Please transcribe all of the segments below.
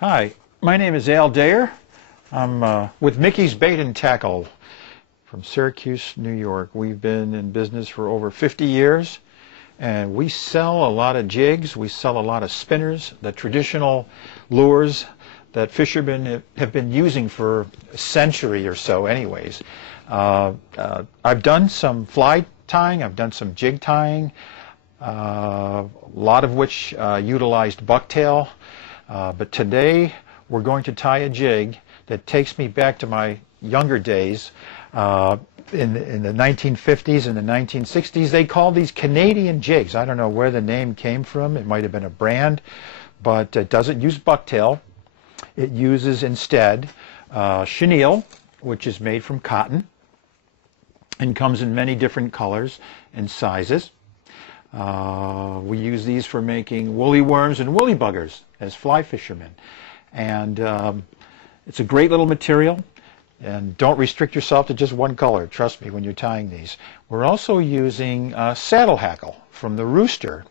Hi, my name is Al Dayer. I'm with Mickey's Bait and Tackle from Syracuse, New York. We've been in business for over 50 years, and we sell a lot of jigs. We sell a lot of spinners, the traditional lures that fishermen have been using for a century or so anyways. I've done some fly tying, I've done some jig tying, a lot of which utilized bucktail. But today we're going to tie a jig that takes me back to my younger days. In the 1950s and the 1960s, they called these Canadian jigs. I don't know where the name came from. It might have been a brand, but it doesn't use bucktail. It uses instead chenille, which is made from cotton and comes in many different colors and sizes. We use these for making woolly worms and woolly buggers as fly fishermen. And it's a great little material. And don't restrict yourself to just one color. Trust me when you're tying these. We're also using saddle hackle from the Rooster.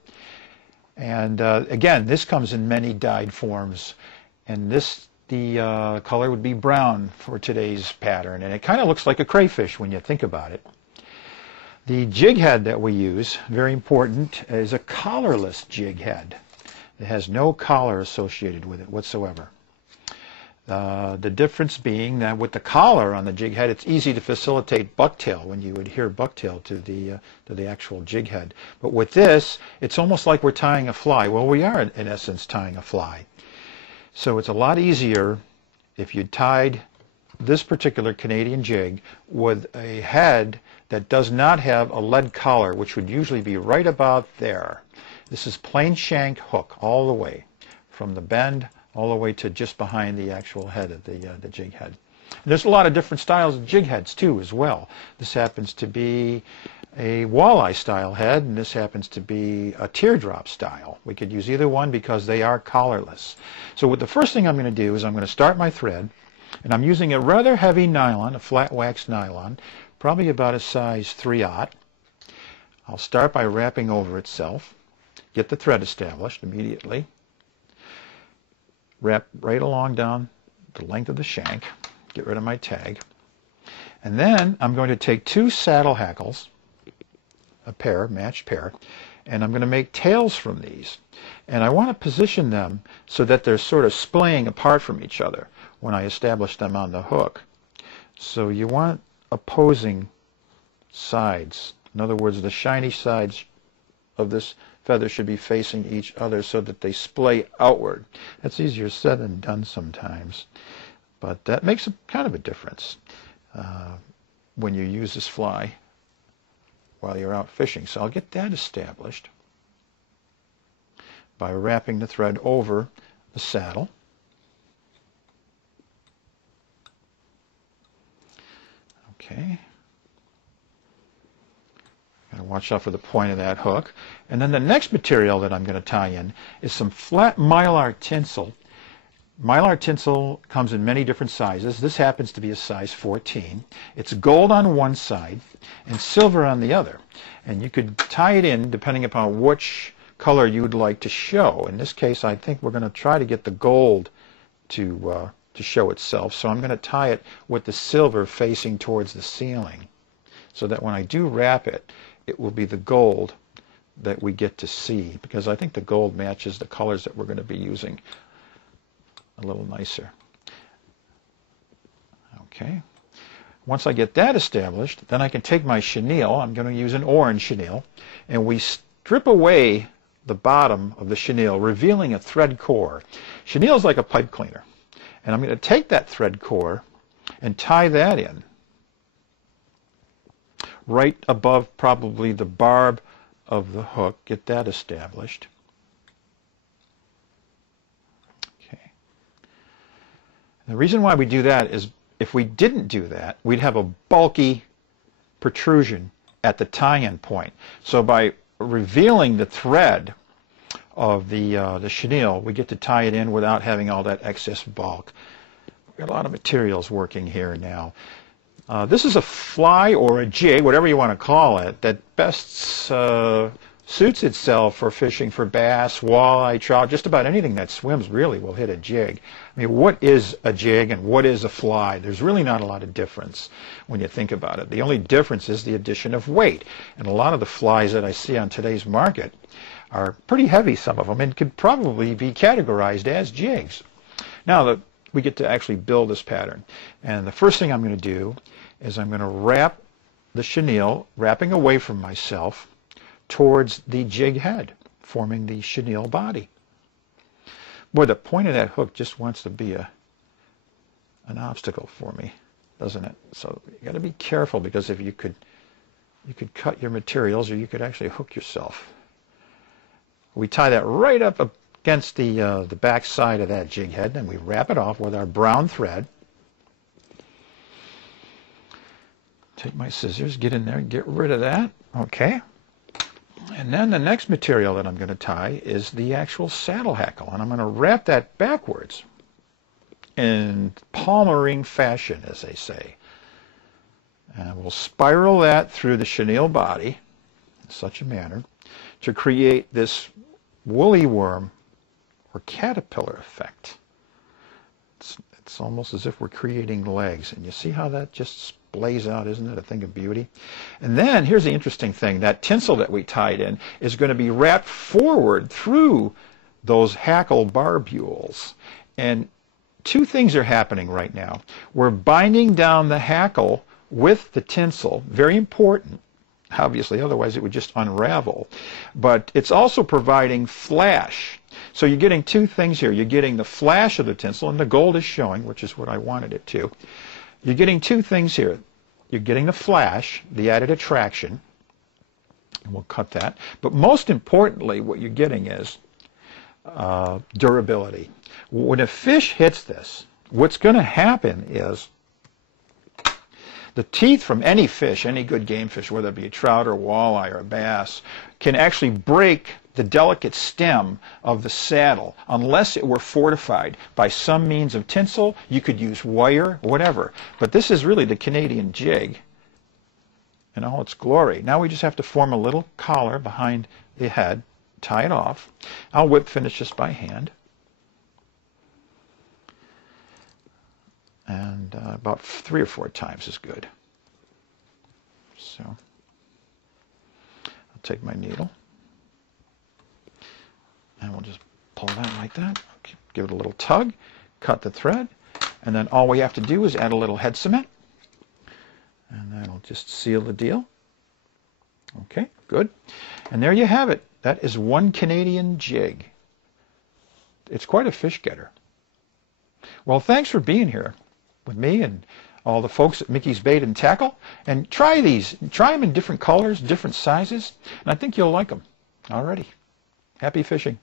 And again, this comes in many dyed forms. And the color would be brown for today's pattern. And it kind of looks like a crayfish when you think about it. The jig head that we use, very important, is a collarless jig head. It has no collar associated with it whatsoever. The difference being that with the collar on the jig head, it's easy to facilitate bucktail when you adhere bucktail to the actual jig head. But with this, it's almost like we're tying a fly. Well, we are in essence tying a fly. So it's a lot easier if you tied this particular Canadian jig with a head that does not have a lead collar, which would usually be right about there. This is plain shank hook all the way, from the bend all the way to just behind the actual head of the jig head. And there's a lot of different styles of jig heads too as well. This happens to be a walleye style head, and this happens to be a teardrop style. We could use either one because they are collarless. So what the first thing I'm going to do is I'm going to start my thread, and I'm using a rather heavy nylon, a flat wax nylon, probably about a size 3/0. I'll start by wrapping over itself, get the thread established immediately, wrap right along down the length of the shank, get rid of my tag, and then I'm going to take two saddle hackles, a pair, matched pair, and I'm going to make tails from these. And I want to position them so that they're sort of splaying apart from each other when I establish them on the hook. So you want opposing sides. In other words, the shiny sides of this feather should be facing each other so that they splay outward. That's easier said than done sometimes, but that makes kind of a difference when you use this fly while you're out fishing. So I'll get that established by wrapping the thread over the saddle. Okay. Gotta watch out for the point of that hook. And then the next material that I'm going to tie in is some flat mylar tinsel. Mylar tinsel comes in many different sizes. This happens to be a size 14. It's gold on one side and silver on the other. And you could tie it in depending upon which color you'd like to show. In this case, I think we're going to try to get the gold to show itself. So I'm going to tie it with the silver facing towards the ceiling, so that when I do wrap it, it will be the gold that we get to see, because I think the gold matches the colors that we're going to be using a little nicer. Okay. Once I get that established, then I can take my chenille. I'm going to use an orange chenille, and we strip away the bottom of the chenille, revealing a thread core. Chenille is like a pipe cleaner. And I'm going to take that thread core and tie that in right above probably the barb of the hook. Get that established. Okay. And the reason why we do that is if we didn't do that, we'd have a bulky protrusion at the tie-in point. So by revealing the thread of the chenille, we get to tie it in without having all that excess bulk. We've got a lot of materials working here now. This is a fly or a jig, whatever you want to call it, that best suits itself for fishing for bass, walleye, trout, just about anything that swims really will hit a jig. I mean, what is a jig and what is a fly? There's really not a lot of difference when you think about it. The only difference is the addition of weight. And a lot of the flies that I see on today's market are pretty heavy, some of them, and could probably be categorized as jigs. Now, we get to actually build this pattern. And the first thing I'm going to do is I'm going to wrap the chenille, wrapping away from myself, towards the jig head, forming the chenille body. Boy, the point of that hook just wants to be an obstacle for me, doesn't it? So you got to be careful, because if you could cut your materials, or you could actually hook yourself. We tie that right up against the back side of that jig head, and we wrap it off with our brown thread. Take my scissors, get in there, and get rid of that. Okay. And then the next material that I'm going to tie is the actual saddle hackle, and I'm going to wrap that backwards in palmering fashion, as they say. And we'll spiral that through the chenille body in such a manner to create this woolly worm or caterpillar effect. It's almost as if we're creating legs, and you see how that just splays out, isn't it? A thing of beauty. And then here's the interesting thing. That tinsel that we tied in is going to be wrapped forward through those hackle barbules. And two things are happening right now. We're binding down the hackle with the tinsel, very important, obviously, otherwise it would just unravel. But it's also providing flash. So you're getting two things here. You're getting the flash of the tinsel, and the gold is showing, which is what I wanted it to. You're getting two things here. You're getting the flash, the added attraction, and we'll cut that. But most importantly, what you're getting is durability. When a fish hits this, what's going to happen is the teeth from any fish, any good game fish, whether it be a trout or walleye or a bass, can actually break the delicate stem of the saddle unless it were fortified by some means of tinsel. You could use wire, whatever. But this is really the Canadian jig in all its glory. Now we just have to form a little collar behind the head, tie it off. I'll whip finish this by hand. And about 3 or 4 times is good. So I'll take my needle, and we'll just pull that like that. Give it a little tug, cut the thread, and then all we have to do is add a little head cement, and that'll just seal the deal. Okay, good. And there you have it. That is one Canadian jig. It's quite a fish getter. Well, thanks for being here with me and all the folks at Mickey's Bait and Tackle. And try these. Try them in different colors, different sizes, and I think you'll like them. Alrighty. Happy fishing.